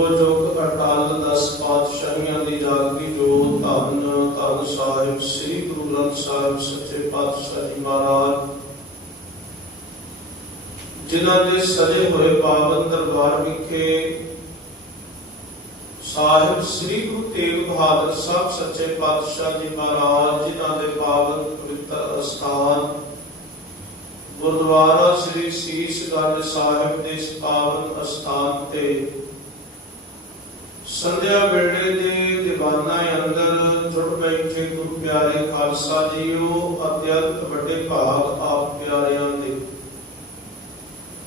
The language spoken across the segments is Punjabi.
ਜੁਗੋ ਜੁਗ ਅਟਲ ਦਸ ਪਾਤਸ਼ਾਹੀਆਂ ਦੀ ਜਾਗੀ ਜੋ ਧੰਨ ਧੰਨ ਸਾਹਿਬ, ਸ੍ਰੀ ਗੁਰੂ ਗ੍ਰੰਥ ਸਾਹਿਬ ਸੱਚੇ ਪਾਤਸ਼ਾਹ ਜੀ ਮਹਾਰਾਜ। ਜਿਨ੍ਹਾਂ ਦੇ ਸਜੇ ਹੋਏ ਪਾਵਨ ਦਰਬਾਰ ਵਿਖੇ ਸਾਹਿਬ ਸ੍ਰੀ ਗੁਰੂ ਤੇਗ ਬਹਾਦਰ ਸਾਹਿਬ ਸੱਚੇ ਪਾਤਸ਼ਾਹ ਜੀ ਮਹਾਰਾਜ, ਜਿਨ੍ਹਾਂ ਦੇ ਪਾਵਨ ਪਵਿੱਤਰ ਅਸਥਾਨ ਗੁਰਦੁਆਰਾ ਸ੍ਰੀ ਸੀਸਗੰਜ ਸਾਹਿਬ ਦੇ ਪਾਵਨ ਅਸਥਾਨ ਤੇ ਸੰਧਿਆ ਵੇਲੇ ਦੇ ਦੀਵਾਨਾਂ ਅੰਦਰ ਜੁੜ ਬੈਠੇ ਗੁਰੂ ਪਿਆਰੇ ਖਾਲਸਾ ਜੀਓ ਅਤਿਅੰਤ ਵੱਡੇ ਭਾਗ ਆਪ ਪਿਆਰਿਆਂ ਦੇ।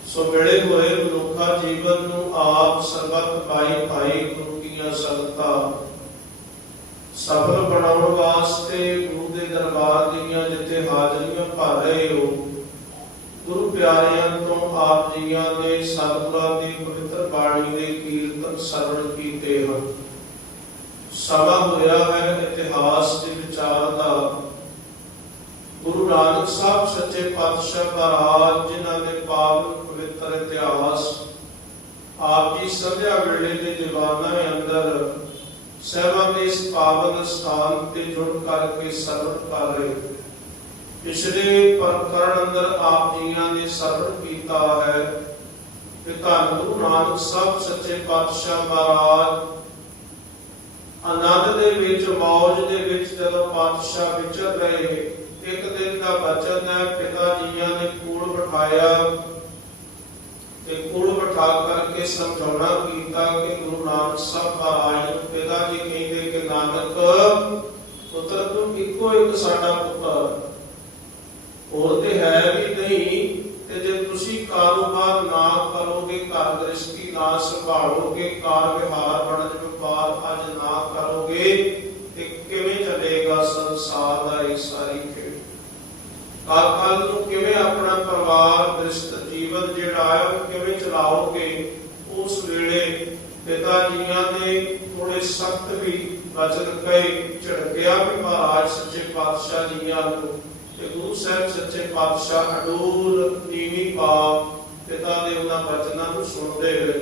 ਸੋ ਮਿਲੇ ਹੋਏ ਮਨੁੱਖਾ ਜੀਵਨ ਨੂੰ ਆਪ ਸਰਬੱਤ ਪਾਈ ਭਾਈ ਗੁਰੂ ਦੀਆਂ ਸੰਗਤਾਂ। ਸਫਲ ਬਣਾਉਣ ਵਾਸਤੇ ਗੁਰੂ ਦੇ ਦਰਬਾਰ ਦੀਆਂ ਜਿੱਥੇ ਹਾਜ਼ਰੀਆਂ ਭਰ ਰਹੇ ਹੋ, ਗੁਰੂ ਪਿਆਰਿਆਂ ਆਪ ਜੀਆਂ ਨੇ ਸਤਿਗੁਰਾਂ ਦੀ ਪਵਿੱਤਰ ਬਾਣੀ ਦੇ ਕੀਰਤਨ ਸਰਵਣ ਕੀਤੇ ਹਨ। ਸਮਾਂ ਹੋਇਆ ਹੈ ਇਤਿਹਾਸ ਦੇ ਵਿਚਾਰ ਦਾ। ਗੁਰੂ ਨਾਨਕ ਸਾਹਿਬ ਸੱਚੇ ਪਾਤਸ਼ਾਹ ਮਹਾਰਾਜ, ਜਿਨ੍ਹਾਂ ਦੇ ਪਾਵਨ ਪਵਿੱਤਰ ਇਤਿਹਾਸ, ਆਪ ਜੀ ਸੰਧਿਆ ਵੇਲੇ ਦੇ ਦੀਵਾਨਾਂ ਅੰਦਰ ਸਹਿਬਾਂ ਦੇ ਇਸ ਪਾਵਨ ਸਥਾਨ ਤੇ ਜੁੜ ਕਰਕੇ ਸਰਵਣ ਕਰ ਰਹੇ। ਪਿਛਲੇ ਪ੍ਰਕਰਣ ਅੰਦਰ ਆਪ ਜੀਆਂ ਨੇ ਸਰਵਣ ਕੀਤਾ ਹੈ ਕਿ ਧੰਨ ਗੁਰੂ ਨਾਨਕ ਸਾਹਿਬ ਸੱਚੇ ਪਾਤਸ਼ਾਹ ਮਹਾਰਾਜ, ਆਨੰਦ ਦੇ ਵਿੱਚ, ਮੌਜ ਦੇ ਵਿੱਚ ਜਦੋਂ ਪਾਤਸ਼ਾਹ ਵਿਚਰ ਰਹੇ, ਇੱਕ ਦਿਨ ਦਾ ਬਚਨ ਹੈ, ਪਿਤਾ ਜੀਆਂ ਨੇ ਕੋਲ ਬਿਠਾਇਆ ਤੇ ਕੋਲ ਬਿਠਾ ਕਰਕੇ ਸਮਝਾਉਣਾ ਕੀਤਾ ਕਿ ਗੁਰੂ ਨਾਨਕ ਸਾਹਿਬ ਮਹਾਰਾਜ, ਪਿਤਾ ਜੀ ਕਹਿੰਦੇ ਕਿ ਨਾਨਕ, ਪੁੱਤਰ ਤੂੰ ਇੱਕੋ ਇੱਕ ਸਾਡਾ ਪੁੱਤਰ। ਹੋਰ ਤੇ ਹੈ ਵੀ ਨਹੀਂ, ਤੇ ਜੇ ਤੁਸੀਂ ਕਾਰੋਬਾਰ ਨਾ ਕਰੋਗੇ, ਘਰ ਗ੍ਰਸਤੀ ਨਾ ਸੰਭਾਲੋਗੇ ਕਾਰ ਵਿਹਾਰ ਵਣਜ ਵਪਾਰ ਅੱਜ ਨਾ ਕਰੋਗੇ, ਤੇ ਕਿਵੇਂ ਚੱਲੇਗਾ ਸੰਸਾਰ ਦਾ ਇਹ ਸਾਰੀ ਖੇਡ? ਕੱਲ ਨੂੰ ਕਿਵੇਂ ਆਪਣਾ ਪਰਿਵਾਰ ਗ੍ਰਸਤ ਜੀਵਨ ਜਿਹੜਾ ਹੈ, ਉਹ ਕਿਵੇਂ ਚਲਾਓਗੇ? ਉਸ ਵੇਲੇ ਪਿਤਾ ਜੀਆਂ ਨੇ ਥੋੜੇ ਸਖਤ ਵੀ ਵਚਨ ਕਹੇ ਝੜਕਿਆ ਵੀ ਮਹਾਰਾਜ ਸੱਚੇ ਪਾਤਸ਼ਾਹ ਜੀਆਂ ਨੂੰ। ਤੇ ਗੁਰੂ ਸਾਹਿਬ ਸੱਚੇ ਪਾਤਸ਼ਾਹ ਅਡੋਲ ਨੀਵੀਂ ਪਾ ਪਿਤਾ ਦੇ ਉਹਨਾਂ ਵਚਨਾਂ ਨੂੰ ਸੁਣਦੇ ਹੋਏ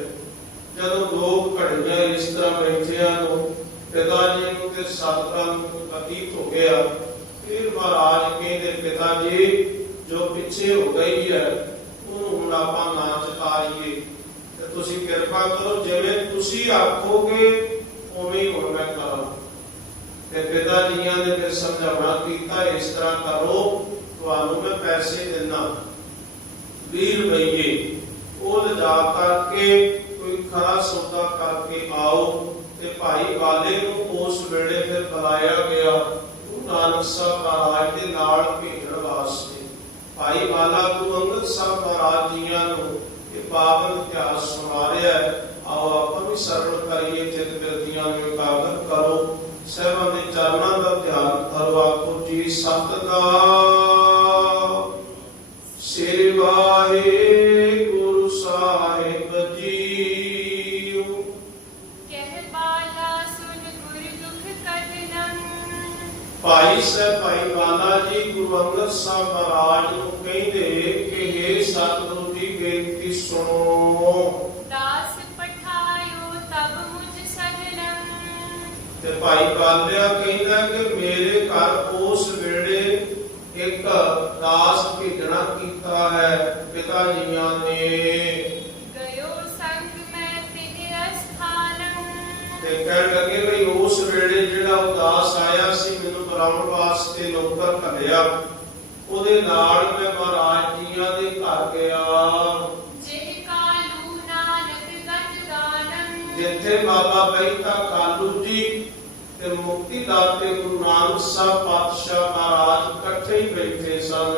ਜਦੋਂ ਲੋਕ ਘੜੀਆਂ ਇਸ ਤਰ੍ਹਾਂ ਬੈਠਿਆਂ ਨੂੰ ਪਿਤਾ ਜੀ ਨੂੰ ਤੇ ਸਤਿਗੁਰਾਂ ਅਤੀਤ ਹੋ ਗਿਆ, ਫਿਰ ਮਹਾਰਾਜ ਕਹਿੰਦੇ, ਪਿਤਾ ਜੀ, ਜੋ ਪਿੱਛੇ ਹੋ ਗਈ ਹੈ, ਉਹਨੂੰ ਹੁਣ ਆਪਾਂ ਨਾ ਚੁਕਾਈਏ ਤੇ ਤੁਸੀਂ ਕਿਰਪਾ ਕਰੋ, ਜਿਵੇਂ ਤੁਸੀਂ ਆਖੋਗੇ ਤੇ ਪਿਤਾ ਜੀਆਂ ਨੇ ਫਿਰ ਸਮਝਾਉਣਾ ਕੀਤਾ, ਇਸ ਤਰ੍ਹਾਂ ਕਰੋ, ਤੁਹਾਨੂੰ ਮੈਂ ਪੈਸੇ ਦਿੰਦਾ। 20 ਰੁਪਏ ਉਹ ਲਿਜਾ ਕਰਕੇ, ਕੋਈ ਖਰਾ ਸੌਦਾ ਕਰਕੇ ਆਓ ਤੇ ਭਾਈ ਵਾਲੇ ਨੂੰ ਉਸ ਵੇਲੇ ਫਿਰ ਬੁਲਾਇਆ ਗਿਆ। ਨਾਨਕ ਸਾਹਿਬ ਮਹਾਰਾਜ ਦੇ ਨਾਲ ਭੇਜਣ ਵਾਸਤੇ। ਭਾਈ ਵਾਲਾ ਗੁਰੂ ਅੰਗਦ ਸਾਹਿਬ ਮਹਾਰਾਜ ਜੀਆਂ ਨੂੰ ਇਹ ਪਾਵਨ ਇਤਿਹਾਸ ਸੁਣਾ ਰਿਹਾ ਹੈ। ਆਓ ਆਪਾਂ ਵੀ ਸਰਵ ਕਰੀਏ ਚਿਤ ਬਿਰਤੀਆਂ ਨੂੰ ਇਕਾਗਰ ਕਰੋ। ਸਹਿਬਾਂ ਦੇ ਚਰਨਾਂ ਦਾ ਧਿਆਨ ਕਰੋ ਆਖੋ ਜੀ ਸਤਿਕਾਰ ਸ੍ਰੀ ਵਾਹਿਗੁਰੂ ਸਾਹਿਬ ਜੀਓ ਕਹਿ ਬਾਲਾ ਸੁਨ ਗੁਰ ਦੁਖ ਕਦਨੰ ਭਾਈ ਸਾਹਿਬ ਭਾਈ ਬਾਲਾ ਜੀ ਗੁਰੂ ਅੰਗਦ ਸਾਹਿਬ ਮਹਾਰਾਜ ਨੂੰ ਕਹਿੰਦੇ ਕਿ हे ਸਤਿਗੁਰੂ ਜੀ ਬੇਨਤੀ ਸੁਣੋ ਭਾਈ ਬਾਲਿਆ ਕਹਿੰਦਾ ਕਿ ਮੇਰੇ ਘਰ ਉਸ ਵੇਲੇ ਇੱਕ ਦਾਸ ਭੇਜਣਾ ਕੀਤਾ ਹੈ ਪਿਤਾ ਜੀਆਂ ਨੇ। ਗਇਓ ਸੰਗ ਮੈਂ ਤਿਹ ਅਸਥਾਨੰ ਤੇ ਕਹਿਣ ਲੱਗੇ ਵੀ ਉਸ ਵੇਲੇ ਜਿਹੜਾ ਉਹ ਦਾਸ ਆਇਆ ਸੀ ਮੈਨੂੰ ਬੁਲਾਉਣ ਵਾਸਤੇ ਨੌਕਰ ਘੱਲਿਆ ਉਹਦੇ ਨਾਲ ਮੈਂ ਮਹਾਰਾਜ ਜੀਆਂ ਦੇ ਘਰ ਗਿਆ। ਜਿੱਥੇ ਬਾਬਾ ਬੈਠਾ ਕਾਲੂ ਜੀ ਤੇ ਮੁਕਤੀ ਦਾਤੇ ਗੁਰੂ ਨਾਨਕ ਸਾਹਿਬ ਪਾਤਸ਼ਾਹ ਮਹਾਰਾਜ ਇਕੱਠੇ ਹੀ ਬੈਠੇ ਸਨ।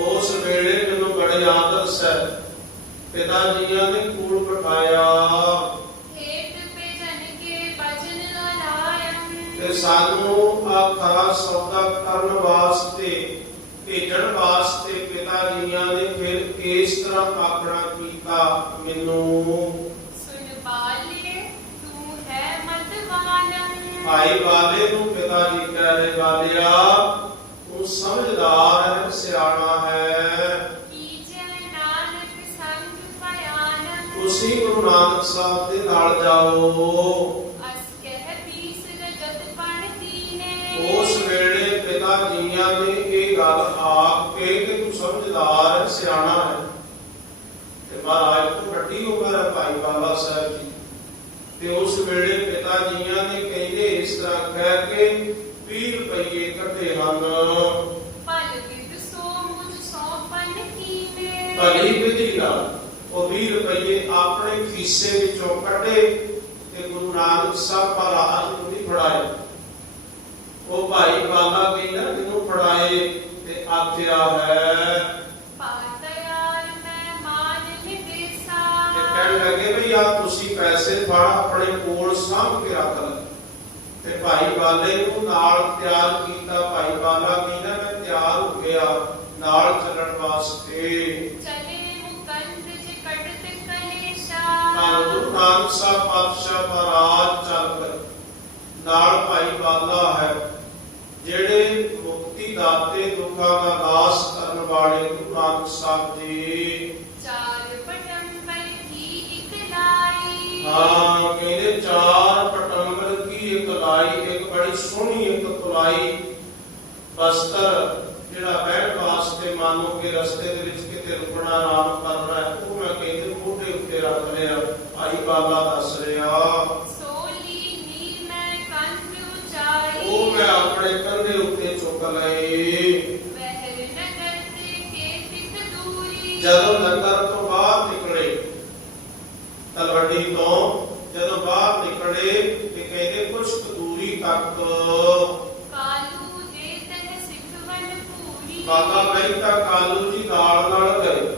ਉਸ ਵੇਲੇ ਮੈਨੂੰ ਬੜੇ ਆਦਰ ਸੈ। ਪਿਤਾ ਜੀਆਂ ਨੇ ਕੂਲ ਬਿਠਾਇਆ ਤੇ ਸਾਨੂੰ ਆ ਖਰਾ ਸੌਦਾ ਕਰਨ ਵਾਸਤੇ, ਭੇਜਣ ਵਾਸਤੇ ਪਿਤਾ ਜੀਆਂ ਨੇ ਫਿਰ ਇਸ ਤਰ੍ਹਾਂ ਆਖਣਾ ਕੀਤਾ ਮੈਨੂੰ ਸੁਨ ਬਾਲੇ ਤੂੰ ਹੈ ਮਤਵਾਨੰ ਭਾਈ ਵਾਲੇ ਨੂੰ ਪਿਤਾ ਜੀ ਕਹਿ ਰਹੇ ਵਾਲਿਆ ਤੂੰ ਸਮਝਦਾਰ ਹੈ ਸਿਆਣਾ ਹੈ। ਤੁਸੀਂ ਗੁਰੂ ਨਾਨਕ ਸਾਹਿਬ ਦੇ ਨਾਲ ਜਾਓ। ਅਸ ਕਹਿ ਪੀਸ ਰਜਤ ਪਣ ਦੀਨੇ। ਉਸ ਵੇਲੇ ਪਿਤਾ ਜੀਆਂ ਨੇ ਇਹ ਗੱਲ ਆਖ ਕੇ ਕਿ ਤੂੰ ਸਮਝਦਾਰ ਹੈ ਸਿਆਣਾ ਹੈ। ਤੇ ਮਹਾਰਾਜ ਤੋਂ ਵੱਡੀ ਉਮਰ ਹੈ ਭਾਈ ਬਾਬਾ ਸਾਹਿਬ ਜੀ। ਤੇ ਉਸ ਵੇਲੇ ਪਿਤਾ ਜੀਆਂ ਨੇ ਕਹਿੰਦੇ ਇਸ ਤਰ੍ਹਾਂ ਕਹਿ ਕੇ 20 ਰੁਪਏ ਕੱਢੇ ਹਨ। ਭਲੀ ਵਿਧੀ ਨਾਲ ਉਹ 20 ਰੁਪਏ ਆਪਣੇ ਖੀਸੇ ਵਿੱਚੋਂ ਕੱਢੇ ਤੇ ਗੁਰੂ ਨਾਨਕ ਸਾਹਿਬ ਮਹਾਰਾਜ ਨੂੰ ਵੀ ਫੜਾਏ ਉਹ ਭਾਈ ਬਾਬਾ ਕਹਿੰਦਾ ਮੈਨੂੰ ਫੜਾਏ ਤੇ ਆਖਿਆ ਹੈ। ਪਾਤਿਆਰ ਮੈਂ ਮਾਨ ਤੇ ਨਿਦੇਸਾ ਕਹਿਣ ਲੱਗੇ ਵੀ ਆ ਤੁਸੀਂ ਪੈਸੇ ਫੜ ਆਪਣੇ ਕੋਲ ਸਾਂਭ ਕੇ ਰੱਖ ਲੈ। ਤੇ ਭਾਈ ਬਾਲੇ ਨੂੰ ਨਾਲ ਤਿਆਰ ਕੀਤਾ ਭਾਈ ਬਾਲਾ ਕਹਿੰਦਾ ਮੈਂ ਤਿਆਰ ਹੋ ਗਿਆ ਨਾਲ ਚੱਲਣ ਵਾਸਤੇ। ਚਲੇ ਮੁਕੰਦ ਜਿ ਕਟਤ ਕਲੇਸ਼ਾ ਨਾਲ ਗੁਰੂ ਨਾਨਕ ਸਾਹਿਬ ਪਾਤਸ਼ਾਹ ਮਹਾਰਾਜ ਚੱਲ ਨਾਲ ਭਾਈ ਬਾਲਾ ਹੈ ਜਿਹੜੇ ਮੁਕਤੀ ਦਾਤੇ ਦੁੱਖਾਂ ਦਾ ਨਾਸ਼ ਕਰਨ ਵਾਲੇ ਗੁਰੂ ਨਾਨਕ ਸਾਹਿਬ ਜੀ। ਹਾਂ ਕਹਿੰਦੇ ਚਾਰ ਪਟੰਬਰ ਕੀ ਇੱਕ ਲਾਈ ਇੱਕ ਬੜੀ ਸੋਹਣੀ ਇੱਕ ਤੁਲਾਈ। ਬਸਤਰ ਜਿਹੜਾ ਬਹਿਣ ਵਾਸਤੇ ਮਾਨੋ ਕਿ ਰਸਤੇ ਦੇ ਵਿੱਚ ਕਿਤੇ ਰੁਕਣਾ ਆਰਾਮ ਕਰਨਾ ਉਹ ਮੈਂ ਕਹਿੰਦੇ ਮੋਢੇ ਉੱਤੇ ਰੱਖ ਲਿਆ। ਭਾਈ ਬਾਬਾ ਦੱਸ ਰਿਹਾ। ਸੋਲੀ ਨੀਰ ਮੈਂ ਕੰਧ ਉਚਾਈ। ਉਹ ਮੈਂ ਆਪਣੇ ਕੰਧੇ ਉੱਤੇ ਚੁੱਕ ਲਏ। ਵਹਿਰ ਨਗਰ ਤੇ ਕੇ ਤਿਤ ਦੂਰੀ। ਜਦੋਂ ਲੰਗਰ ਤੋਂ ਬਾਹਰ ਨਿਕਲੇ ਤਲਵੰਡੀ ਤੋਂ ਜਦੋਂ ਬਾਹਰ ਨਿਕਲੇ ਤੇ ਕਹਿੰਦੇ ਕੁਛ ਕੁ ਦੂਰੀ ਤੱਕ ਕਾਲੂ ਦੇ ਤਹ ਸਿਖਵਨ ਪੂਰੀ ਬਾਬਾ ਮਹਿਤਾ ਕਾਲੂ ਜੀ ਨਾਲ ਨਾਲ ਗਏ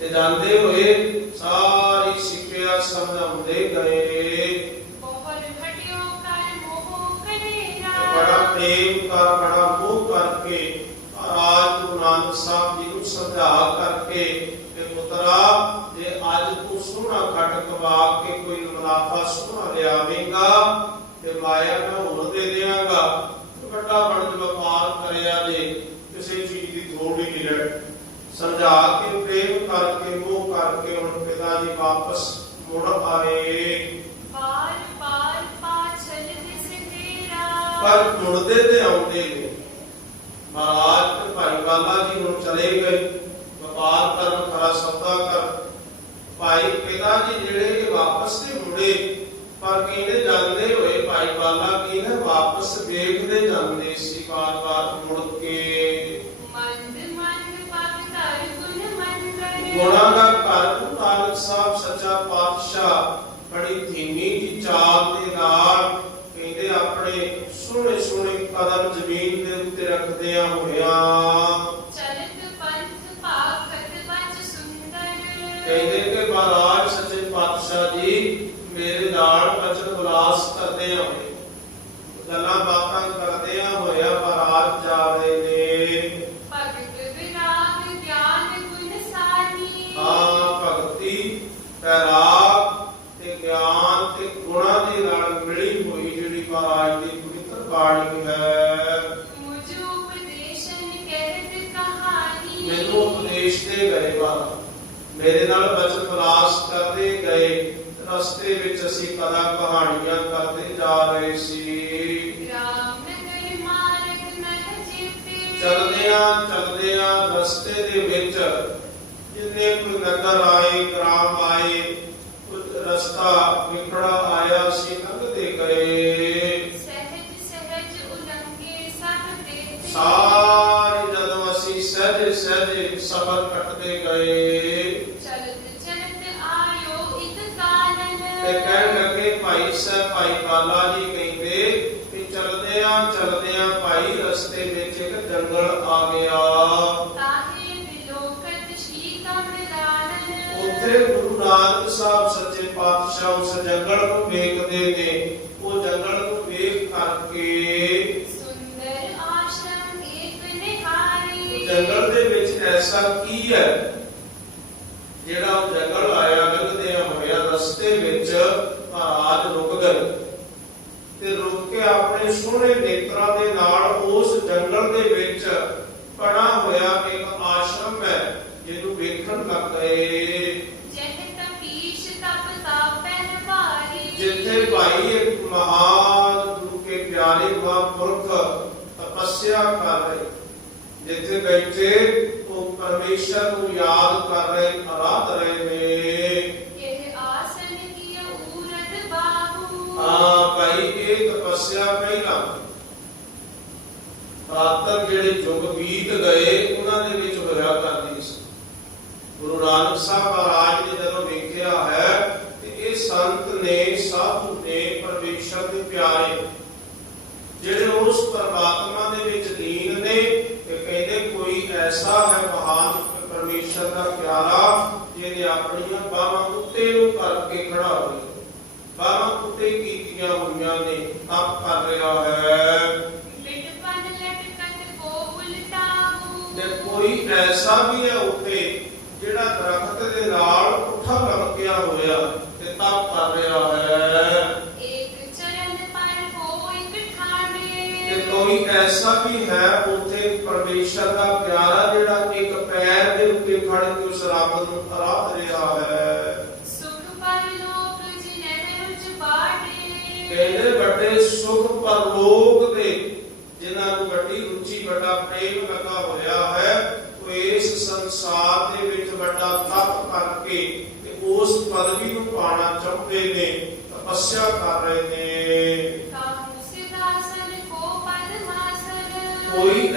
ਤੇ ਜਾਂਦੇ ਹੋਏ ਸਾਰੀ ਸਿੱਖਿਆ ਸਮਝਾਉਂਦੇ ਗਏ। ਤੇ ਬੜਾ ਪ੍ਰੇਮ ਕਰ ਬੜਾ ਮੋਹ ਕਰਕੇ ਰਾਜ ਗੁਰੂ ਨਾਨਕ ਸਾਹਿਬ ਜੀ ਨੂੰ ਸਮਝਾ ਕਰਕੇ ਕਿ ਪੁੱਤਰਾ ਜੇ ਅੱਜ ਤੂੰ ਸੋਹਣਾ ਕਵਾ ਕੇ ਕੋਈ ਮੁਨਾਫਾ ਸੋਹਣਾ ਲਿਆਵੇਂਗਾ ਤੇ ਮਾਇਆ ਮੈਂ ਹੋਰ ਦੇ ਦਿਆਂਗਾ। ਵੱਡਾ ਬਣ ਵਪਾਰ ਕਰਿਆ ਜੇ ਕਿਸੇ ਚੀਜ਼ ਦੀ ਥੋੜ ਨਹੀਂ ਰਹਿ। ਸਮਝਾ ਕੇ ਪ੍ਰੇਮ ਕਰਕੇ ਮੋਹ ਕਰਕੇ ਹੁਣ ਪਿਤਾ ਜੀ ਵਾਪਸ ਮੁੜ ਆਏ ਤੇਰਾ। ਪਰ ਮੁੜਦੇ ਤੇ ਆਉਂਦੇ ਨੇ। ਮਹਾਰਾਜ ਭਾਈ ਬਾਲਾ ਜੀ ਹੁਣ ਚਲੇ ਗਏ। ਵਪਾਰ ਕਰਨ ਖਰਾ ਸੌਦਾ ਕਰ। ਭਾਈ ਪਿਤਾ ਜੀ ਜਿਹੜੇ ਵਾਪਸ ਤੇ ਮੁੜੇ ਪਰ ਕਿਹਨੇ ਜਾਂਦੇ ਹੋਏ ਭਾਈ ਬਾਲਾ ਕੀ ਨੇ ਵਾਪਸ ਵੇਖਦੇ ਜਾਂਦੇ ਸੀ? ਵਾਰ-ਵਾਰ ਮੁੜ ਕੇ। ਗੁਣ ਦਾ ਘਰ ਗੁਰੂ ਸਾਹਿਬ ਸੱਚਾ ਪਾਤਸ਼ਾਹ। ਬੜੀ ਧੀਮੀ ਦੀ ਚਾਲ ਦੇ ਨਾਲ ਨਗਰ ਆਏ ਗ੍ਰਾਮ ਆਏ ਰਸਤਾ ਵਿਖੜਾ ਆਇਆ ਸੀ ਲੰਘਦੇ ਗਏ ਸਹਿਜ ਸਹਿਜ ਉਲੰਘੇ ਸਭ ਤੇ। ਸਾਰੇ ਜਦੋਂ ਅਸੀਂ ਸਹਿਜ ਸਹਿਜ ਸਫ਼ਰ ਤਪੱਸਿਆ ਕਰ ਰਹੇ। ਜਿੱਥੇ ਬੈਠੇ ਉਹ ਪਰਮੇਸ਼ਰ ਨੂੰ ਯਾਦ ਕਰ ਰਹੇ ਆਰਾਧ ਰਹੇ ਨੇ। ਇਹ ਆਸਨ ਕੀ ਊਰਤ ਬਾਹੂ। ਆ ਭਾਈ ਇਹ ਤਪੱਸਿਆ ਪਹਿਲਾਂ। ਪ੍ਰਾਤਨ ਜਿਹੜੇ ਯੁੱਗ ਬੀਤ ਗਏ ਉਹਨਾਂ ਦੇ ਵਿੱਚ ਹੋਇਆ ਕਰਦੀ ਸੀ। ਗੁਰੂ ਨਾਨਕ ਸਾਹਿਬ ਮਹਾਰਾਜ ਨੇ ਜਦੋਂ ਵੇਖਿਆ ਹੈ ਕਿ ਇਹ ਸੰਤ ਨੇ ਸਾਧੂ ਨੇ ਪਰਮੇਸ਼ਰ ਦੇ ਪਿਆਰੇ ਜਿਹੜੇ ਉਸ ਪਰਮਾਤਮਾ ਦੇ ਵਿੱਚ ਲੀਨ ਨੇ ਤੇ ਕਹਿੰਦੇ ਕੋਈ ਐਸਾ ਹੈ ਮਹਾਨ ਪਰਮੇਸ਼ਰ ਦਾ ਪਿਆਰਾ ਜਿਹਨੇ ਆਪਣੀਆਂ ਬਾਹਾਂ ਉੱਤੇ ਨੂੰ ਕਰਕੇ ਖੜਾ ਹੋਇਆ। ਬਾਹਾਂ ਉੱਤੇ ਕੀਤੀਆਂ ਹੋਈਆਂ ਨੇ ਤਪ ਕਰ ਰਿਹਾ ਹੈ। ਤੇ ਕੋਈ ਐਸਾ ਵੀ ਹੈ ਉੱਤੇ ਜਿਹੜਾ ਦਰਖਤ ਦੇ ਨਾਲ ਉੱਠਾ ਲਮਕਿਆ ਹੋਇਆ ਤੇ ਤਪ ਕਰ ਰਿਹਾ ਐਸਾ ਵੀ ਹੈ ਉੱਥੇ ਪਰਮੇਸ਼ਰ ਦਾ ਪਿਆਰਾ ਜਿਹੜਾ ਇੱਕ ਪੈਰ ਦੇ ਉੱਤੇ ਖੜ ਕੇ ਉਸ ਰੱਬ ਨੂੰ ਆਰਾਧ ਰਿਹਾ ਹੈ। ਸੁਖ ਬਾਟੇ ਕਹਿੰਦੇ ਵੱਡੇ ਪਰਲੋਕ ਦੇ ਜਿਨ੍ਹਾਂ ਨੂੰ ਵੱਡੀ ਰੁਚੀ ਵੱਡਾ ਪ੍ਰੇਮ ਲੱਗਾ ਹੋਇਆ ਹੈ ਉਹ ਇਸ ਸੰਸਾਰ ਦੇ ਵਿੱਚ ਵੱਡਾ ਤਪ ਕਰਕੇ ਤੇ ਉਸ ਪਦਵੀ ਨੂੰ ਪਾਣਾ ਚਾਹੁੰਦੇ ਨੇ ਤਪੱਸਿਆ ਕਰ ਰਹੇ ਨੇ।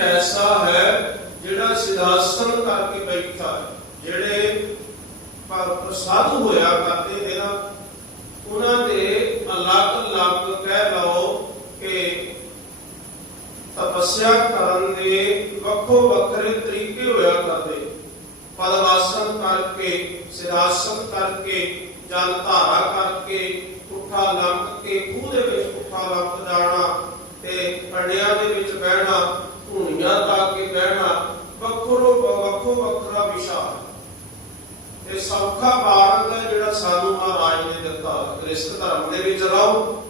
ਐਸਾ ਹੈ ਜਿਹੜਾ ਸਿਧਾਸਨ ਕਰਕੇ ਬੈਠਾ ਜਿਹੜੇ ਸਾਧੂ ਹੋਇਆ ਕਰਦੇ ਨੇ ਨਾ, ਉਹਨਾਂ ਦੇ ਅਲੱਗ-ਅਲੱਗ ਕਹਿ ਲਓ ਕਿ ਤਪੱਸਿਆ ਕਰਨ ਦੇ ਵੱਖੋ ਵੱਖਰੇ ਤਰੀਕੇ ਹੋਇਆ ਕਰਦੇ। ਪਦਵਾਸਨ ਕਰਕੇ, ਸਿਧਾਸਨ ਕਰਕੇ, ਜਲ ਧਾਰਾ ਕਰਕੇ, ਪੁੱਠਾ ਲੰਕ ਕੇ ਖੂਹ ਦੇ ਵਿੱਚ ਪੁੱਠਾ ਲੰਕ ਜਾਣਾ ਤੇ ਕੰਡਿਆਂ ਦੇ ਵਿੱਚ ਬਹਿਣਾ ਧੂਣੀਆਂ ਤੱਕ ਕੇ ਬਹਿਣਾ ਵੱਖਰੋ ਵੱਖੋ ਵੱਖਰਾ ਵਿਸ਼ਾ। ਇਹ ਸੌਖਾ ਮਾਰਗ ਹੈ ਜਿਹੜਾ ਸਾਨੂੰ ਮਹਾਰਾਜ ਨੇ ਦਿੱਤਾ, ਕ੍ਰਿਸਤ ਧਰਮ ਦੇ ਵਿੱਚ ਰਹੋ,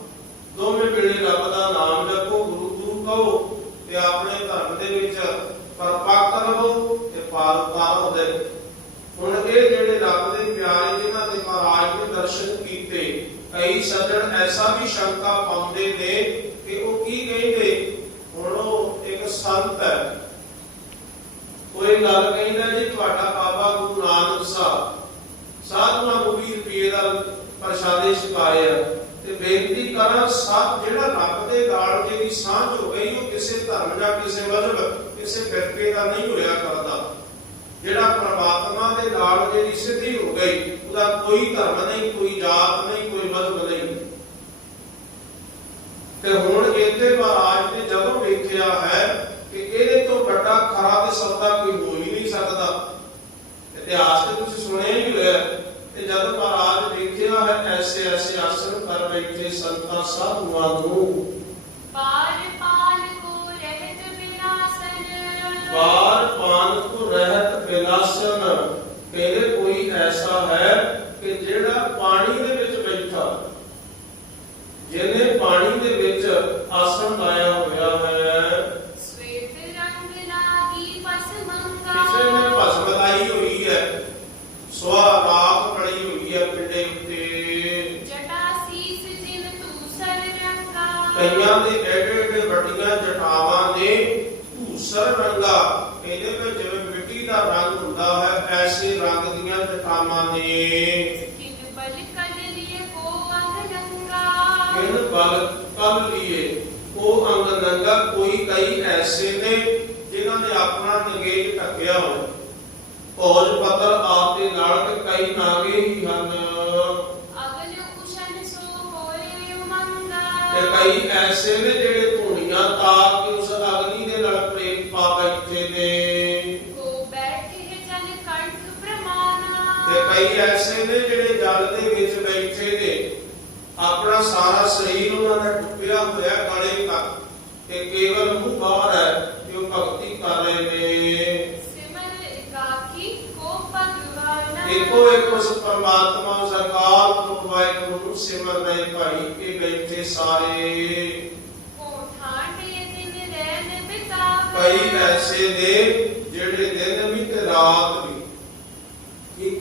ਦੋਵੇਂ ਵੇਲੇ ਰੱਬ ਦਾ ਨਾਮ ਜਪੋ ਗੁਰੂ ਗੁਰੂ ਕਹੋ ਤੇ ਆਪਣੇ ਧਰਮ ਦੇ ਵਿੱਚ ਪਰਪੱਕ ਰਹੋ ਤੇ ਪਾਲਤਾ ਹੁੰਦੇ। ਹੁਣ ਇਹ ਜਿਹੜੇ ਰੱਬ ਦੇ ਪਿਆਰੇ ਜਿਨ੍ਹਾਂ ਦੇ ਮਹਾਰਾਜ ਨੇ ਦਰਸ਼ਨ ਕੀਤੇ, ਕਈ ਸੱਜਣ ਐਸਾ ਵੀ ਸ਼ੰਕਾ ਪਾਉਂਦੇ ਨੇ ਕਿ ਉਹ ਕੀ ਕਹਿੰਦੇ ਹੁਣ ਉਹ ਇੱਕ ਸੰਤ ਹੈ ਕੋਈ ਗੱਲ ਕਹਿੰਦਾ ਜੀ ਤੁਹਾਡਾ ਬਾਬਾ ਗੁਰੂ ਨਾਨਕ ਸਾਹਿਬ, ਸਾਧੂਆਂ ਨੂੰ 20 ਰੁਪਏ ਦਾ ਪ੍ਰਸ਼ਾਦੇ ਛਕਾਏ ਆ, ਤੇ ਬੇਨਤੀ ਕਰਾਂ ਸਭ ਜਿਹੜਾ ਰੱਬ ਦੇ ਨਾਲ ਜਿਹੜੀ ਸਾਂਝ ਹੋ ਗਈ, ਉਹ ਕਿਸੇ ਧਰਮ ਜਾਂ ਕਿਸੇ ਮਜ਼ਹਬ ਕਿਸੇ ਫਿਰਕੇ ਦਾ ਨਹੀਂ ਹੋਇਆ ਕਰਦਾ। ਜਿਹੜਾ ਪ੍ਰਮਾਤਮਾ ਦੇ ਨਾਲ ਜਿਹੜੀ ਸਿੱਧੀ ਹੋ ਗਈ, ਉਹਦਾ ਕੋਈ ਧਰਮ ਨਹੀਂ, ਕੋਈ ਜਾਤ ਨਹੀਂ, ਕੋਈ ਮਜ਼ਹਬ ਨਹੀਂ। ਤੇ ਹੁਣ ਇੱਥੇ ਮਹਾਰਾਜ ਨੇ ਜਦੋਂ ਵੇਖਿਆ ਹੈ ਖਰਾ ਤੇ ਸੌਦਾ ਕੋਈ ਹੋ ਹੀ ਨਹੀਂ ਸਕਦਾ। ਇਤਿਹਾਸ ਤੇ ਤੁਸੀਂ ਸੁਣਿਆ ਹੀ ਹੋਇਆ ਤੇ ਜਦ ਮਹਾਰਾਜ ਵੇਖਿਆ ਹੈ ਐਸੇ ਐਸੇ ਆਸਣ ਕਰ ਬੈਠੇ ਸੰਤਾਂ ਸਾਧੂਆਂ ਨੂੰ। ਪਾਰ ਪਾਲ ਕੋ ਰਹਿਤ ਵਿਨਾਸਨ ਬਾਰ ਪਾਨ ਤੋਂ ਰਹਿਤ ਬਿਲਾਸਨ। ਕਹਿੰਦੇ ਕੋਈ ਐਸਾ ਹੈ ਕਿ ਜਿਹੜਾ ਪਾਣੀ ਦੇ ਕਈ ਐਸੇ ਨੇ ਜਿਹੜੇ ਜਲ ਦੇ ਵਿੱਚ ਬੈਠੇ ਨੇ। ਆਪਣਾ ਸਾਰਾ ਸਰੀਰ ਉਹਨਾਂ ਦਾ ਟੁੱਟਿਆ ਹੋਇਆ ਗਲੇ ਤੱਕ ਤੇ ਕੇਵਲ ਮੂੰਹ ਬਾਹਰ ਹੈ ਕਿ ਉਹ ਭਗਤੀ ਕਰ ਰਹੇ ਨੇ। ਸਿਮਰ ਗਾਕੀ ਕੋ ਭਗਵਾਨਾ ਇੱਕੋ ਇੱਕ ਉਸ ਪਰਮਾਤਮਾ ਸਰਕਾਰ ਤੋਂ ਵਾਹਿਗੁਰੂ ਨੂੰ ਸਿਮਰ ਰਹੇ ਭਾਈ ਇਹ ਬੈਠੇ ਸਾਰੇ। ਕੋ ਕਈ ਐਸੇ ਨੇ ਜਿਹੜੇ ਦਿਨ ਵੀ ਤੇ ਰਾਤ ਵੀ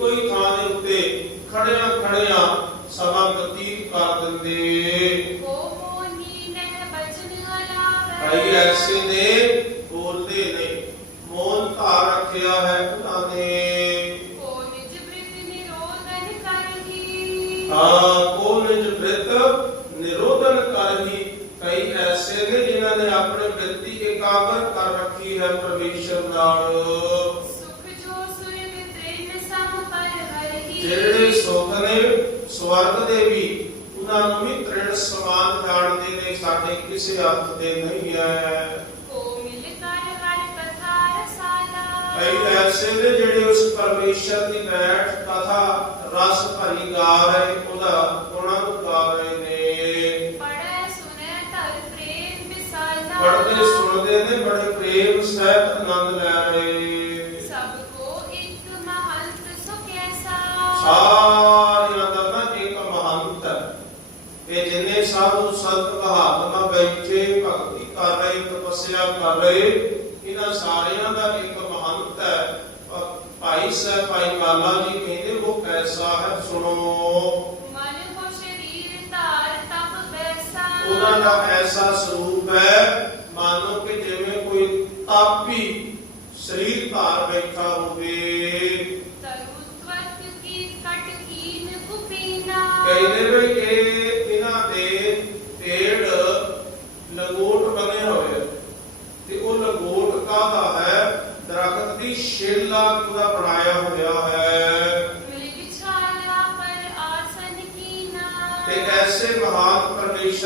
ਇੱਕੋ ਹੀ ਥਾਂ ਦੇ ਉੱਤੇ ਖੜਿਆਂ ਖੜਿਆਂ ਸਮਾਂ ਬਤੀਤ ਕਰ ਦਿੰਦੇ। ਕੋ ਐਸੇ ਨੇ ਬੋਲਦੇ ਨੇ ਮੌਨ ਧਾਰ ਰੱਖਿਆ ਹੈ ਉਹਨਾਂ ਨੇ। ਕੋ ਨਿਜ ਬ੍ਰਿਤ ਨਿਰੋਧਨ ਕਰਹੀ ਹਾਂ ਕੋ ਨਿਜ ਬ੍ਰਿਤ ਨਿਰੋਧਨ ਕਰਹੀ ਕਈ ਐਸੇ ਨੇ ਜਿਨ੍ਹਾਂ ਨੇ ਆਪਣੇ ਬ੍ਰਿਤੀ ਇਕਾਗਰ ਕਰ ਰੱਖੀ ਹੈ ਪਰਮੇਸ਼ਰ ਨਾਲ। ਜਿਹੜੇ ਸੁਖ ਨੇ ਸਵਰਗ ਦੇ ਵੀ, ਉਹਨਾਂ ਨੂੰ ਵੀ ਤ੍ਰਿਣ ਸਮਾਨ ਜਾਣਦੇ ਨੇ, ਸਾਡੇ ਕਿਸੇ ਹੱਥ ਦੇ ਨਹੀਂ ਹੈ। ਕਈ ਐਸੇ ਨੇ ਜਿਹੜੇ ਉਸ ਪਰਮੇਸ਼ਰ ਦੀ ਬੈਠ ਕਥਾ ਰਸ ਭਰੀ ਗਾ ਰਹੇ, ਉਹਦਾ ਉਹਨਾਂ ਨੂੰ ਗਾ ਰਹੇ ਨੇ। ਪੜੈ ਸੁਨੈ ਧਰ ਪ੍ਰੇਮ ਵਿਸਾਲਾ ਪੜਦੇ ਸੁਣਦੇ ਨੇ, ਬੜੇ ਪ੍ਰੇਮ ਸਹਿਤ ਆਨੰਦ ਲੈ ਰਹੇ ਸਭ ਕੋ ਇੱਕ ਮਹੰਤ ਸੋ ਕੈਸਾ ਸਾਰਿਆਂ ਦਾ ਨਾ ਇੱਕ ਮਹੰਤ ਇਹ ਜਿੰਨੇ ਸਾਧੂ ਸੰਤ ਮਹਾਤਮਾ ਬੈਠੇ ਭਗਤੀ ਕਰ ਰਹੇ ਤਪੱਸਿਆ ਕਰ ਰਹੇ ਇਹਨਾਂ ਸਾਰਿਆਂ ਦਾ ਇੱਕ ਮਹੰਤ ਹੈ। ਭਾਈ ਸਾਹਿਬ ਭਾਈ ਕਾਲਾ ਜੀ ਕਹਿੰਦੇ ਉਹ ਕੈਸਾ ਹੈ ਸੁਣੋ। ਮਨ ਕੋ ਸ਼ਰੀਰ ਧਾਰ ਤਪ ਬੈਸਾ ਉਹਨਾਂ ਦਾ ਐਸਾ ਸਰੂਪ ਹੈ। ਮਾਨੋ ਕਿ ਜਿਵੇਂ ਕੋਈ ਤਾਪੀ ਸਰੀਰ ਧਾਰ ਬੈਠਾ ਹੋਵੇ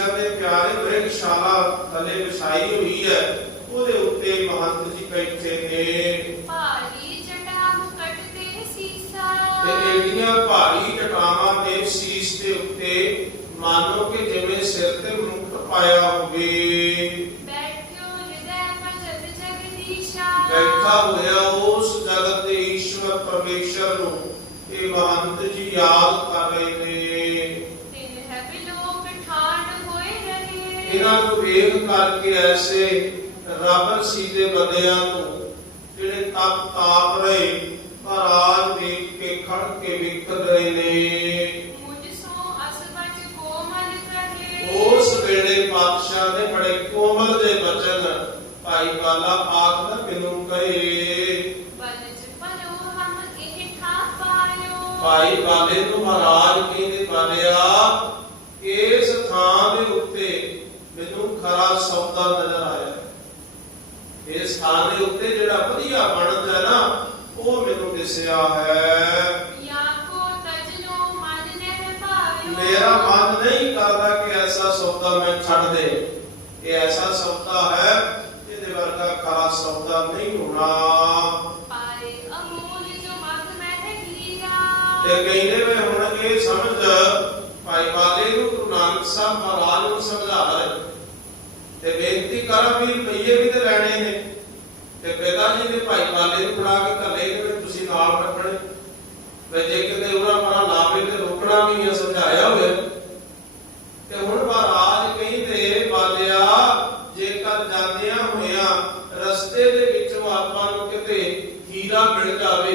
ਸਿਰ ਦੇ ਪਿਆਰੇ ਹੋਏ ਸ਼ਾਲਾ ਥੱਲੇ ਵਿਛਾਈ ਹੋਈ ਹੈ। ਉਹਦੇ ਉੱਤੇ ਮਹੰਤ ਜੀ ਬੈਠੇ ਨੇ। ਭਾਰੀ ਜਟਾ ਤੇ ਸੀਸਾ ਤੇ ਉੱਤੇ ਮਾਨੋ ਕਿ ਜਿਵੇਂ ਸਿਰ ਤੇ ਮੁਕਟ ਪਾਇਆ ਹੋਵੇ। ਬੈਠਾ ਹੋਇਆ ਉਸ ਜਗਤ ਦੇ ਈਸ਼ਵਰ ਪਰਮੇਸ਼ਰ ਨੂੰ ਇਹ ਮਹੰਤ ਜੀ ਯਾਦ ਕਰ ਰਹੇ ਨੇ। ਇਹਨਾਂ ਨੂੰ ਵੇਖ ਕਰਕੇ ਐਸੇ ਰੱਬ ਸੀਦੇ ਬੰਦਿਆਂ ਨੂੰ ਜਿਹੜੇ ਤਪ ਤਾਪ ਰਹੇ ਮਹਾਰਾਜ ਦੇਖ ਕੇ ਖੜ ਕੇ ਵਿਕਤ ਰਹੇ ਨੇ। ਉਸ ਵੇਲੇ ਪਾਤਸ਼ਾਹ ਨੇ ਬੜੇ ਕੋਮਲ ਦੇ ਬਚਨ ਭਾਈ ਬਾਲਾ ਆਖਦਾ ਮੈਨੂੰ ਕਹੇ। ਬਲਜ ਪਲੋ ਹਮ ਇਹ ਖਾ ਪਾਇਓ ਭਾਈ ਬਾਲੇ ਨੂੰ ਮਹਾਰਾਜ ਕਹਿੰਦੇ ਬਾਲਿਆ ਇਸ ਥਾਂ ਦੇ ਉੱਤੇ ਮੈਨੂੰ ਖਰਾ ਸੌਦਾ ਨਜ਼ਰ ਆਇਆ। ਇਸ ਥਾਂ ਦੇ ਉੱਤੇ ਜਿਹੜਾ ਵਧੀਆ ਬਣਦਾ ਹੈ ਨਾ ਉਹ ਮੈਨੂੰ ਦਿਸਿਆ ਹੈ। ਮੇਰਾ ਮਨ ਨਹੀਂ ਕਰਦਾ ਕਿ ਐਸਾ ਸੌਦਾ ਮੈਂ ਛੱਡ ਦੇ। ਇਹ ਐਸਾ ਸੌਦਾ ਹੈ ਇਹਦੇ ਵਰਗਾ ਖਰਾ ਸੌਦਾ ਨਹੀਂ ਹੋਣਾ। ਪਾਏ ਅਮੂਲ ਜੋ ਮਗ ਮਹਿ ਤੇ ਹੀਰਾ ਕਹਿੰਦੇ ਮੈਂ ਹੁਣ ਇਹ ਸਮਝ ਭਾਈ ਬਾਲੇ ਨੂੰ ਗੁਰੂ ਨਾਨਕ ਸਾਹਿਬ ਮਹਾਰਾਜ ਨੂੰ ਸਮਝਾ ਰਹੇ ਤੇ ਬੇਨਤੀ ਕਰਾਂ ਵੀ ਰੁਪਈਏ ਵੀ ਤੇ ਲੈਣੇ ਨੇ। ਤੇ ਪਿਤਾ ਜੀ ਨੇ ਭਾਈ ਬਾਲੇ ਨੂੰ ਫੜਾ ਕੇ ਘੱਲੇ ਨੇ ਤੁਸੀਂ ਨਾਲ ਰੱਖਣੇ। ਵੀ ਜੇ ਕਿਤੇ ਉਹਨਾਂ ਪਰਾਂ ਲਾਵੇ ਤੇ ਰੋਕਣਾ ਵੀ ਨਹੀਂ ਸਮਝਾਇਆ ਹੋਇਆ। ਤੇ ਹੁਣ ਮਹਾਰਾਜ ਕਹਿੰਦੇ, ਬਾਲਿਆ, ਜੇਕਰ ਜਾਂਦਿਆਂ ਹੋਇਆਂ ਰਸਤੇ ਦੇ ਵਿੱਚੋਂ ਆਪਾਂ ਨੂੰ ਕਿਤੇ ਹੀਰਾ ਮਿਲ ਜਾਵੇ,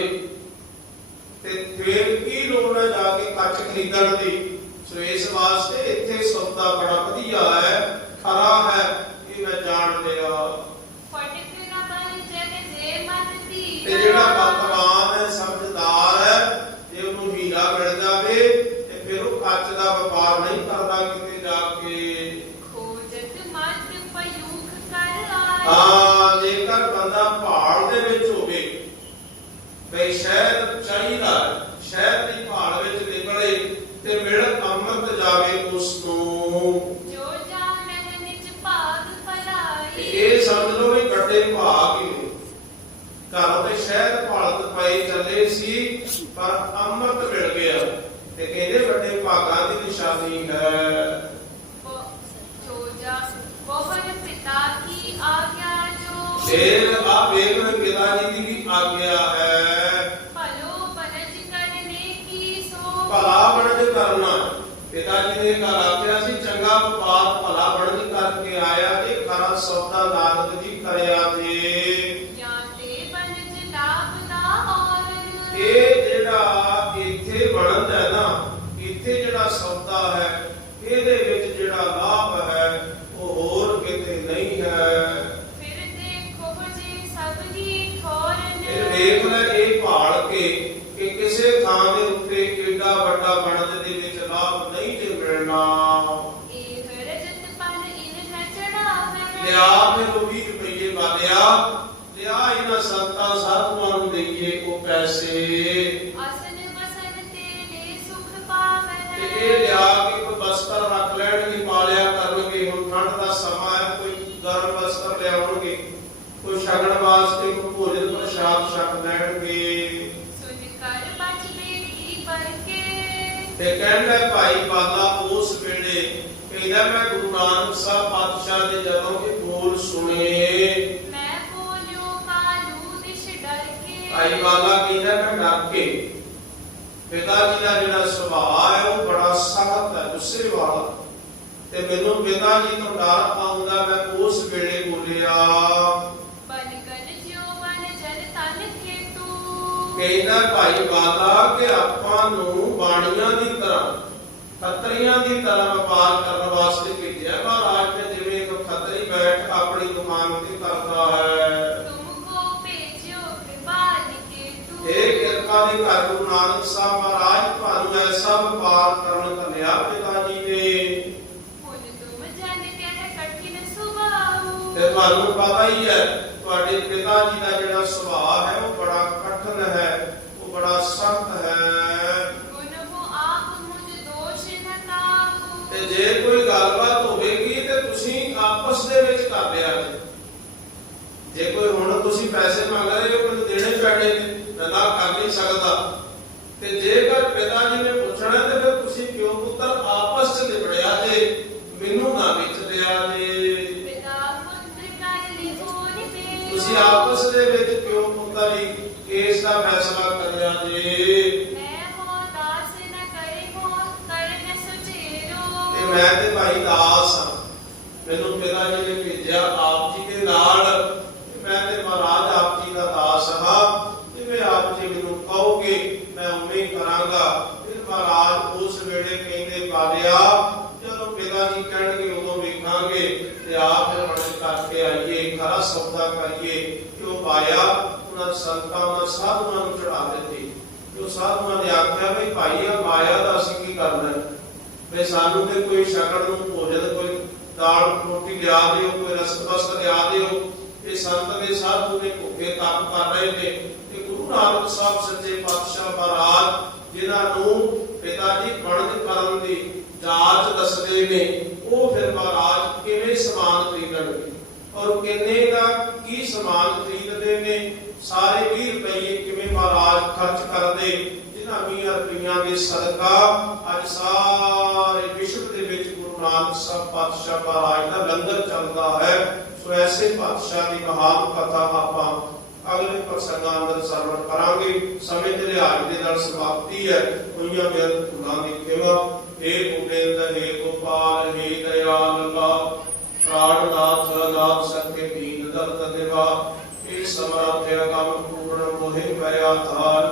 ਤੇ ਫੇਰ ਕੀ ਲੋੜ ਹੈ ਜਾ ਕੇ ਕੱਚ ਖਰੀਦਣ ਦੀ? ਸੋ ਇਸ ਵਾਸਤੇ ਇੱਥੇ ਸੌਦਾ ਬੜਾ ਵਧੀਆ ਹੈ। ਖਰਾ ਹੈ ਇਹ ਮੈਂ ਜਾਣ ਲਿਆ ਸੌਦਾ ਨਾਨਕ ਜੀ ਕਰਿਆ ਤੇ ਜਾਂ ਤੇ ਬਨਜ ਲਾਭ ਨਾ ਔਰਨ ਇਹ ਜਿਹੜਾ ਇੱਥੇ ਬਣਦਾ ਹੈ ਨਾ ਇੱਥੇ ਜਿਹੜਾ ਸੌਦਾ ਹੈ ਰੁਪਏ ਲਿਆ ਇਹਨਾਂ ਸੰਤਾਂ ਸਾਧੂਆਂ ਨੂੰ ਦੇਈਏ ਉਹ ਪੈਸੇ। ਅਸਨ ਵਸਨ ਤੇਰੇ ਸੁਖ ਤੇ ਇਹ ਲਿਆ ਕੇ ਕੋਈ ਬਸਤਰ ਰੱਖ ਲੈਣਗੇ, ਪਾਲਿਆ ਕਰਨਗੇ, ਹੁਣ ਠੰਡ ਦਾ ਸਮਾਂ ਹੈ, ਕੋਈ ਗਰਮ ਬਸਤਰ ਲਿਆਉਣਗੇ, ਕੋਈ ਛਕਣ ਵਾਸਤੇ ਕੋਈ ਭੋਜਨ ਪ੍ਰਸ਼ਾਦ ਛਕ ਲੈਣਗੇ। ਸੁਨ ਕਰ ਬਚ ਬੇਟੀ ਪਰਕੇ ਤੇ ਕਹਿੰਦਾ, ਭਾਈ ਬਾਲਾ, ਉਸ ਵੇਲੇ ਕਹਿੰਦਾ ਮੈਂ ਗੁਰੂ ਨਾਨਕ ਸਾਹਿਬ ਪਾਤਸ਼ਾਹ ਦੇ ਜਦੋਂ ਇਹ ਬੋਲ ਸੁਣੇ ਮੈਂ ਬੋਲਿਓ ਕਾਲੂ ਦਿਸ਼ ਡਰ ਬਾਲਾ ਕਹਿੰਦਾ ਕੇ? ਪਿਤਾ ਜੀ ਦਾ ਜਿਹੜਾ ਸੁਭਾਅ ਹੈ ਉਹ ਬੜਾ ਸਖਤ ਹੈ ਗੁੱਸੇ ਵਾਲਾ। ਤੇ ਮੈਨੂੰ ਪਿਤਾ ਜੀ ਤੋਂ ਡਰ ਆਉਂਦਾ ਮੈਂ ਉਸ ਵੇਲੇ ਬੋਲਿਆ ਕਹਿੰਦਾ ਭਾਈ ਬਾਲਾ ਕਿ ਆਪਾਂ ਨੂੰ ਬਾਣੀਆਂ ਦੀ ਤਰ੍ਹਾਂ ਖੱਤਰੀਆਂ ਦੀ ਤਰ੍ਹਾਂ ਵਪਾਰ ਕਰਨ ਵਾਸਤੇ ਭੇਜਿਆ ਮਹਾਰਾਜ ਨੇ ਜਿਵੇਂ ਇੱਕ ਖੱਤਰੀ ਬੈਠ ਆਪਣੀ ਦੁਕਾਨ ਤੇ ਕਰਦਾ ਹੈ ਦੇ ਘਰ ਗੁਰੂ ਨਾਨਕ ਸਾਹਿਬ ਮਹਾਰਾਜ ਤੁਹਾਨੂੰ ਐਸਾ ਵਪਾਰ ਕਰਨ ਧੰਨਿਆ ਪਿਤਾ ਜੀ ਨੇ ਹੁਣ ਤੁਮ ਜਨ ਕਹਿ ਕਠਿਨ ਸੁਭਾਉ ਤੇ ਤੁਹਾਨੂੰ ਪਤਾ ਹੀ ਹੈ ਤੁਹਾਡੇ ਪਿਤਾ ਜੀ ਦਾ ਜਿਹੜਾ ਸੁਭਾਅ ਹੈ ਉਹ ਬੜਾ ਆਈਏ ਸੌਦਾ ਕਰੀਏ, ਕਿ ਪਾਇਆ, ਉਹਨਾਂ ਸੰਤਾਂ ਉਹਨਾਂ ਸਾਧੂਆਂ ਨੂੰ ਚੜਾ ਦਿੱਤੀ ਜੋ ਸਾਧੂਆਂ ਨੇ ਆਖਿਆ ਵੀ ਭਾਈ ਆ ਮਾਇਆ ਦਾ ਅਸੀਂ ਕੀ ਕਰਨਾ ਹੈ? ਸਾਨੂੰ ਤੇ ਕੋਈ ਸ਼ਕਲ ਨੂੰ ਭੋਜਨ, ਕੋਈ ਦਾਲ, ਰੋਟੀ ਲਿਆ ਦਿਓ, ਕੋਈ ਰਸਤ ਬਸਤ ਲਿਆ ਦਿਓ। ਇਹ ਸੰਤ ਦੇ ਸਾਧੂ ਨੇ ਭੁੱਖੇ ਤਪ ਕਰ ਰਹੇ ਨੇ। ਤੇ ਗੁਰੂ ਨਾਨਕ ਸਾਹਿਬ ਸੱਚੇ ਪਾਤਸ਼ਾਹ ਮਹਾਰਾਜ, ਜਿਨ੍ਹਾਂ ਨੂੰ ਪਿਤਾ ਜੀ ਬਣਨ ਕਰਨ ਦੀ ਜਾਂਚ ਦੱਸਦੇ ਨੇ, ਉਹ ਫਿਰ ਮਹਾਰਾਜ ਕਿਵੇਂ ਸਮਾਨ ਖਰੀਦਣਗੇ? ਔਰ ਕਿੰਨੇ ਦਾ ਕੀ ਸਮਾਨ ਖਰੀਦਦੇ ਨੇ? ਸਾਰੇ 20 ਰੁਪਏ ਕਿਵੇਂ ਮਹਾਰਾਜ ਖਰਚ ਕਰਦੇ? ਜਿਨ੍ਹਾਂ 20 ਰੁਪਈਆਂ ਦੇ ਸਦਕਾ ਅੱਜ ਸਾਰੇ ਵਿਸ਼ਵ ਦੇ ਵਿੱਚ ਗੁਰੂ ਨਾਨਕ ਸਾਹਿਬ ਪਾਤਸ਼ਾਹ ਮਹਾਰਾਜ ਦਾ ਲੰਗਰ ਚੱਲਦਾ ਹੈ। ਸੋ ਐਸੇ ਪਾਤਸ਼ਾਹ ਦੀ ਮਹਾਨ ਕਥਾ ਆਪਾਂ ਅਗਲੇ ਪ੍ਰਸੰਗਾਂ ਅੰਦਰ ਸਰਵਣ ਕਰਾਂਗੇ। ਸਮੇਂ ਦੇ ਲਿਹਾਜ਼ ਦੇ ਨਾਲ ਸਮਾਪਤੀ ਹੈ। ਹੋਈਆਂ ਬੇਅੰਤ ਗੁਣਾਂ ਦੀ ਖੇਵਾ ਇਹ ਗੋਬਿੰਦ ਹੈ ਗੋਪਾਲ, ਹੈ ਦਇਆਲ ਅੱਲਾ ਪ੍ਰਾਣਨਾਥ ਨਾਮ ਸਕੇ ਦੀਨ ਦਰਦ ਦੇਵਾ ਇਹ ਸਮਰਥ ਅਗਮ ਪੂਰਨ ਮੋਹਿ ਭਇਆ ਧਾਰ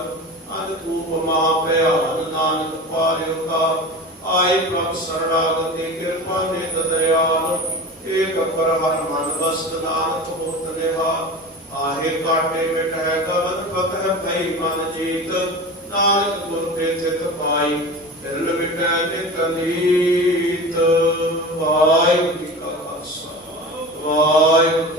ਅਨ ਤੂਪ ਮਾ ਭਇਆ ਨਾਨਕ ਪਾਰਿਓ ਕਾ ਆਏ ਪ੍ਰਭ ਸਰਣਾਗਤੀ ਕਿਰਪਾ ਨੇ ਦਇਆਲ ਏਕ ਪਰ ਹਰ ਮਨ ਵਸਤ ਨਾਨਕ ਹੋਤ ਦੇਵਾ ਆਹੇ ਕਾਟੇ ਮਿਟੈ ਗਵਨ ਪਤਹ ਭਈ ਮਨ ਜੀਤ ਨਾਨਕ ਗੁਰ ਕੇ ਚਿਤ ਪਾਈ ਦਿਲ ਮਿਟੈ ਨਿਤ ਨੀਤ ਵਾਹਿਗੁਰੂ ਜੀ ਕਾ ਖਾਲਸਾ ਵਾਹਿਗੁਰੂ